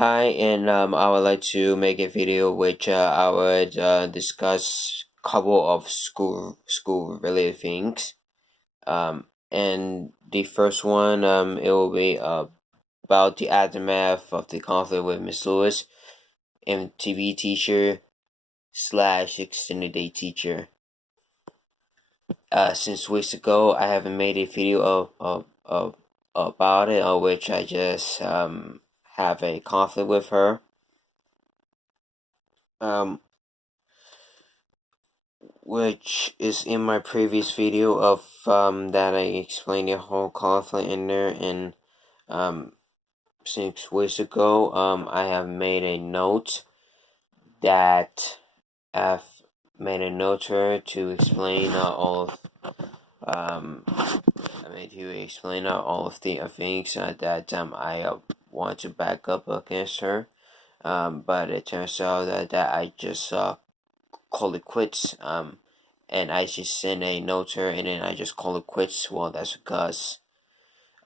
Hi, and I would like to make a video which I would discuss couple of school related things. And the first one it will be about the aftermath of the conflict with Miss Lewis, MTV teacher slash extended day teacher. Since weeks ago, I haven't made a video of about it, on which I just have a conflict with her. Which is in my previous video of that I explained the whole conflict in there, and 6 weeks ago I have made a note that I've made a note to her to explain all of all of the things that I want to back up against her, but it turns out that I just call it quits. And I just send a note to her, and then I just call it quits. Well, that's because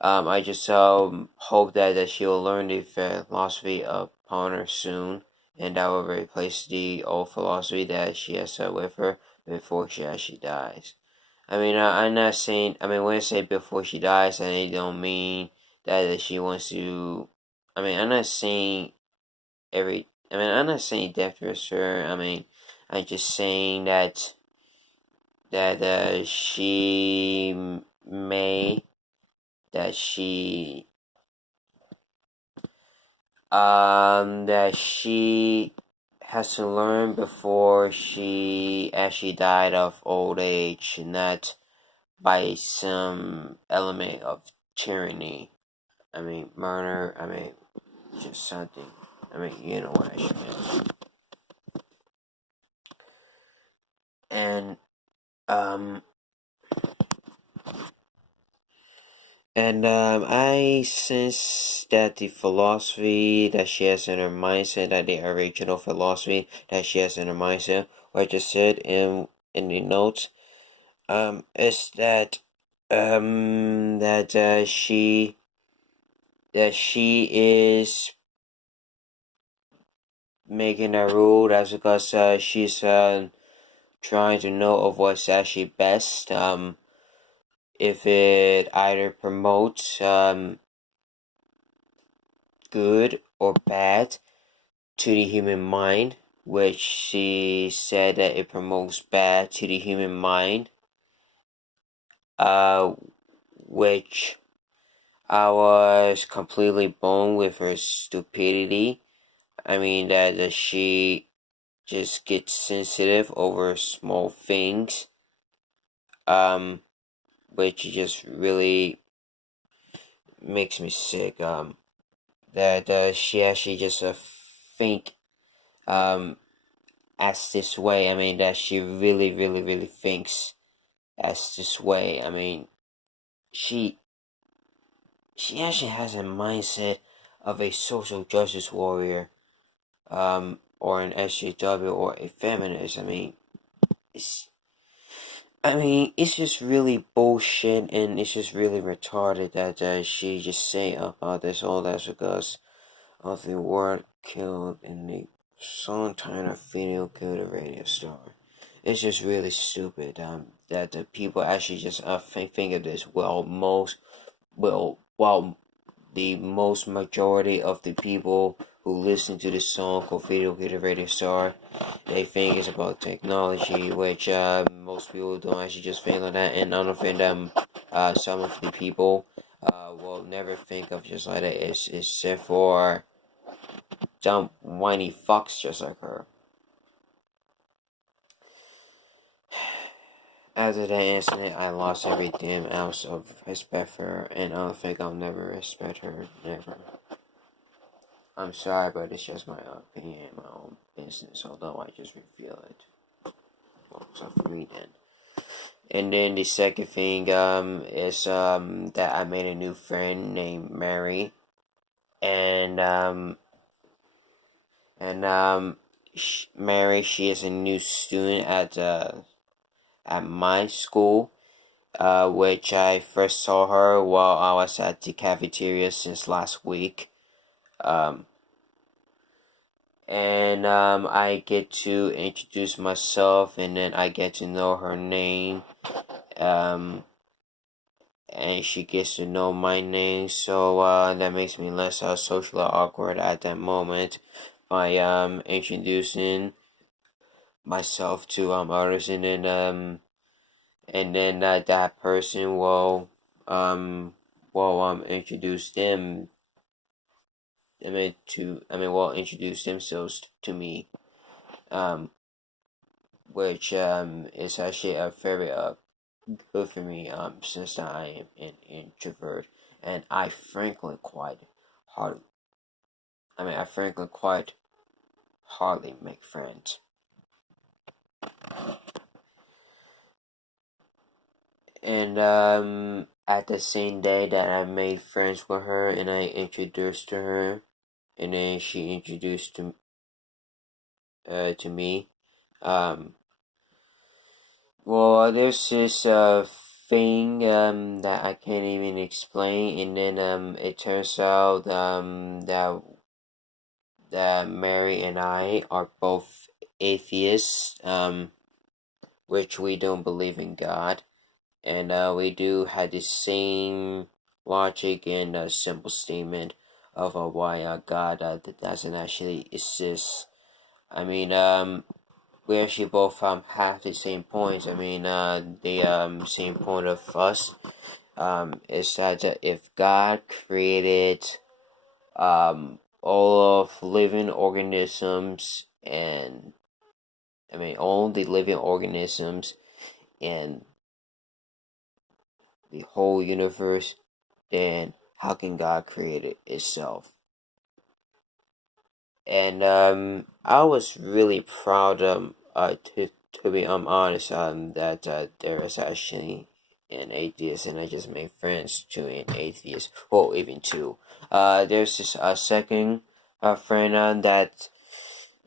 I just hope that she will learn the philosophy of Ponder soon, and that will replace the old philosophy that she has with her before she actually dies. I mean, I'm not saying. I mean, when I say before she dies, I don't mean that she wants to. I mean, I'm not saying I'm not saying death to her. I mean, I'm just saying that she may that she that she has to learn before she actually died of old age, not by some element of tyranny. I mean, murder. I mean, just something. I mean, you know what I should mean. And um I sense that the philosophy that she has in her mindset, that the original philosophy that she has in her mindset, what I just said in the notes, is that she is making a rule. That's because she's trying to know of what's actually best. If it either promotes good or bad to the human mind, which she said that it promotes bad to the human mind, which I was completely blown with her stupidity. I mean that she just gets sensitive over small things, which just really makes me sick. That she actually just think as this way. I mean that she really thinks as this way. I mean she actually has a mindset of a social justice warrior, or an SJW or a feminist. It's just really bullshit, and it's just really retarded that she just say about this. All that's because of the word killed in the Sondheim video killed a radio star. It's just really stupid. That the people actually just think of this. While the most majority of the people who listen to this song called Video Killed a Radio Star, they think it's about technology, which most people don't actually just think like that, and I don't think that some of the people will never think of just like that. It's set for dumb whiny fucks just like her. After that incident, I lost every damn ounce of respect for her, and I don't think I'll never respect her, never. I'm sorry, but it's just my opinion, my own business, although I just feel it. Well, so for me then. And then the second thing is that I made a new friend named Mary, and Mary, she is a new student at my school, which I first saw her while I was at the cafeteria since last week. and I get to introduce myself, and then I get to know her name, and she gets to know my name, so that makes me less socially awkward at that moment by introducing myself to others, and then that person will introduce them. Will introduce themselves to me, which is actually a very good for me, since I am an introvert, and I frankly quite hardly make friends. And at the same day that I made friends with her and I introduced to her, and then she introduced to me. Well, there's this thing that I can't even explain, and then it turns out that Mary and I are both atheists, which we don't believe in God, and we do have the same logic and simple statement of why God doesn't actually exist. I mean, we actually both have the same points. I mean, the same point of us is that if God created all of living organisms, and all the living organisms in the whole universe, then how can God create it itself? And I was really proud to be honest, that there is actually an atheist, and I just made friends to an atheist, well, even two. There's this second friend that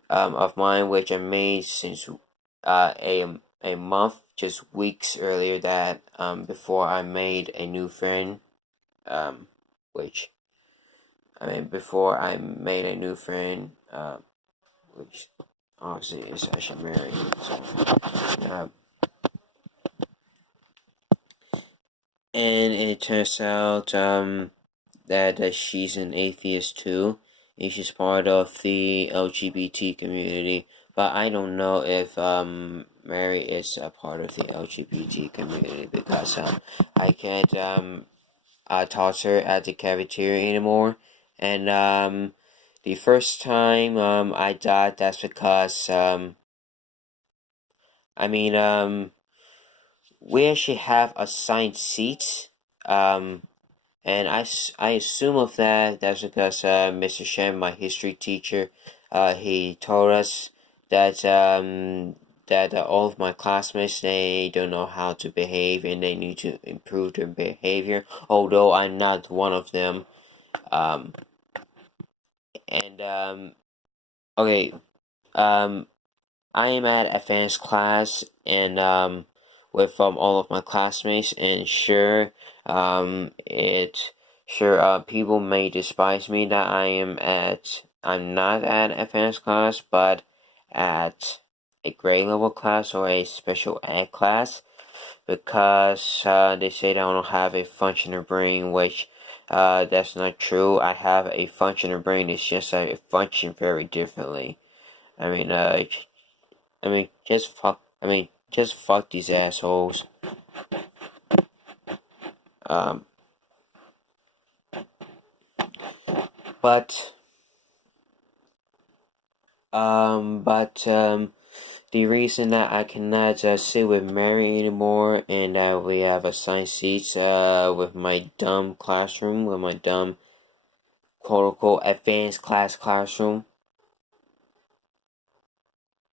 of mine, which I made since a month, just weeks earlier, that before I made a new friend, which before I made a new friend, which obviously is actually married. So, and it turns out that she's an atheist too, and she's part of the LGBT community. But I don't know if Mary is a part of the LGBT community, because I can't talk to her at the cafeteria anymore. And the first time I died, that's because we actually have assigned seats, and I assume of that's because Mr. Shem, my history teacher, he told us that all of my classmates, they don't know how to behave, and they need to improve their behavior. Although I'm not one of them. Okay. I am at advanced class, and with all of my classmates, and people may despise me that I'm not at advanced class, but at a grade level class or a special ed class, because they say that I don't have a functional brain, which that's not true. I have a functional brain. It's just I function very differently. Just fuck these assholes. Um, but, the reason that I cannot sit with Mary anymore, and that we have assigned seats, with my dumb classroom, with my dumb, quote-unquote, advanced classroom,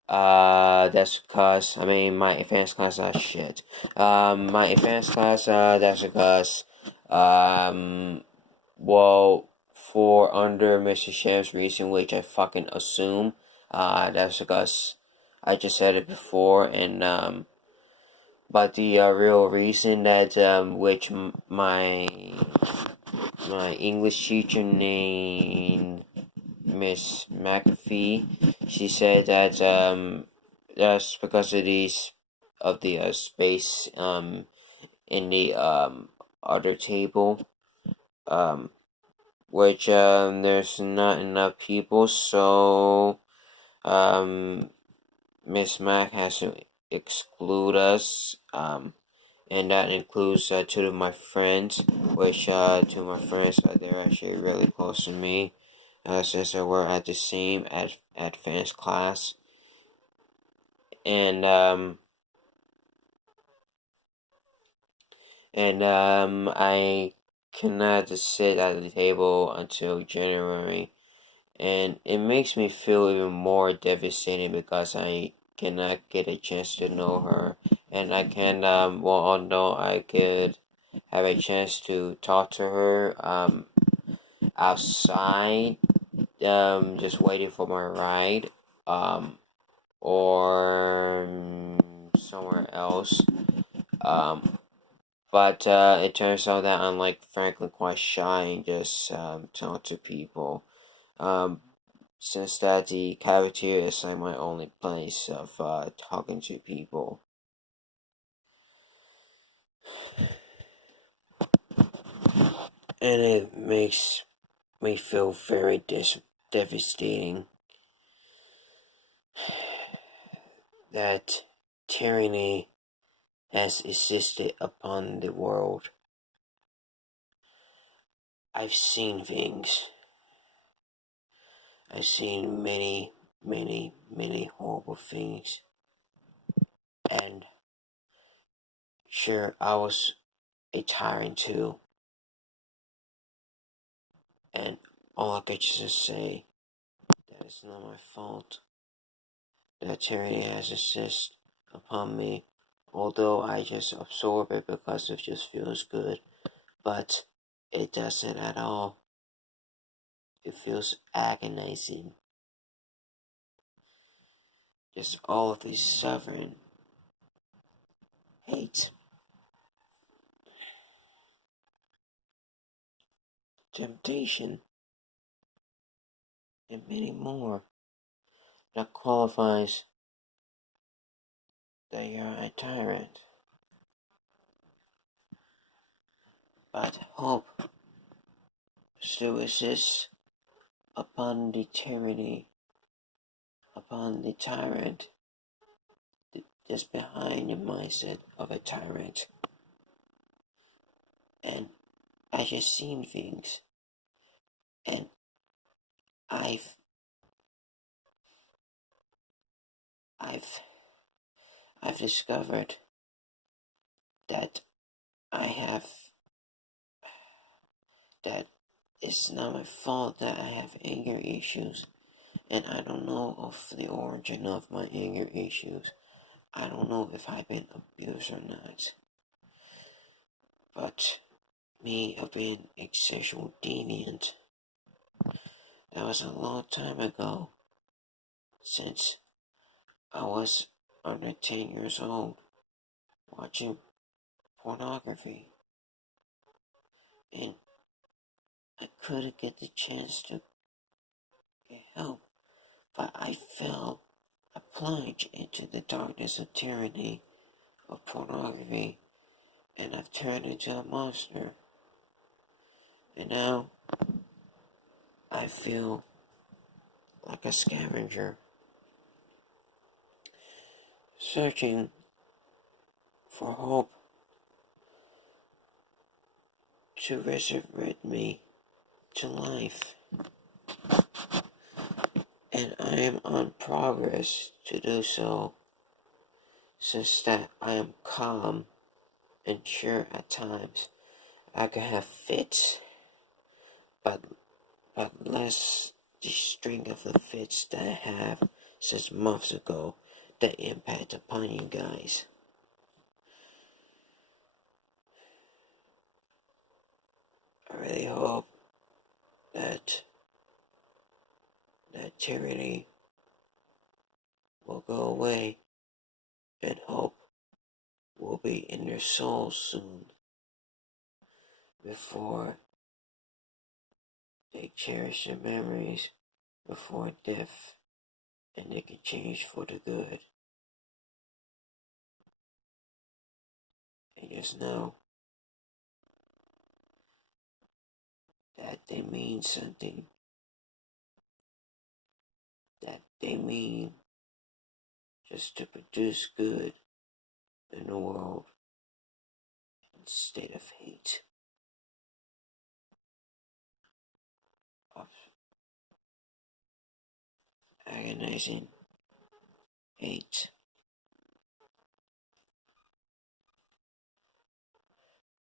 that's because, my advanced class is shit. My advanced class, that's because, well, for under Mr. Sham's reason, which I fucking assume, that's because I just said it before, and, but the real reason that, which my English teacher named Miss McAfee. She said that that's because of the space in the other table, which there's not enough people, so Miss Mac has to exclude us. And that includes two of my friends, which two of my friends they're actually really close to me, since we're at the same advanced class, and I cannot sit at the table until January, and it makes me feel even more devastating because I cannot get a chance to know her, and I can although I could have a chance to talk to her outside, just waiting for my ride, or somewhere else, but it turns out that I'm like frankly quite shy and just talk to people. Since that the cafeteria is like my only place of talking to people. And it makes me feel very devastating that tyranny has existed upon the world. I've seen things. I've seen many, many, many horrible things. And sure, I was a tyrant too. And all I could just say, that it's not my fault that tyranny has existed upon me, although I just absorb it because it just feels good. But it doesn't at all. It feels agonizing. Just all of these suffering, hate, temptation, and many more that qualifies that you're a tyrant. But hope still exists upon the tyranny, upon the tyrant, just behind the mindset of a tyrant. And I just seen things, and I've I've I've discovered that I have that it's not my fault that I have anger issues, and I don't know of the origin of my anger issues. I don't know if I've been abused or not, but me of being a sexual deviant, that was a long time ago, since I was under 10 years old, watching pornography, and I couldn't get the chance to get help, but I fell, I plunged into the darkness of tyranny of pornography, and I've turned into a monster, and now I feel like a scavenger, searching for hope to resurrect me to life. And I am on progress to do so, since that I am calm and sure at times I can have fits, but less the string of the fits that I have since months ago that impact upon you guys. I really hope that tyranny will go away, and hope will be in their souls soon, before they cherish their memories before death, and they can change for the good. And just know that they mean something, that they mean just to produce good in the world instead of hate, of agonizing hate.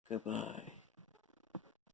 Goodbye.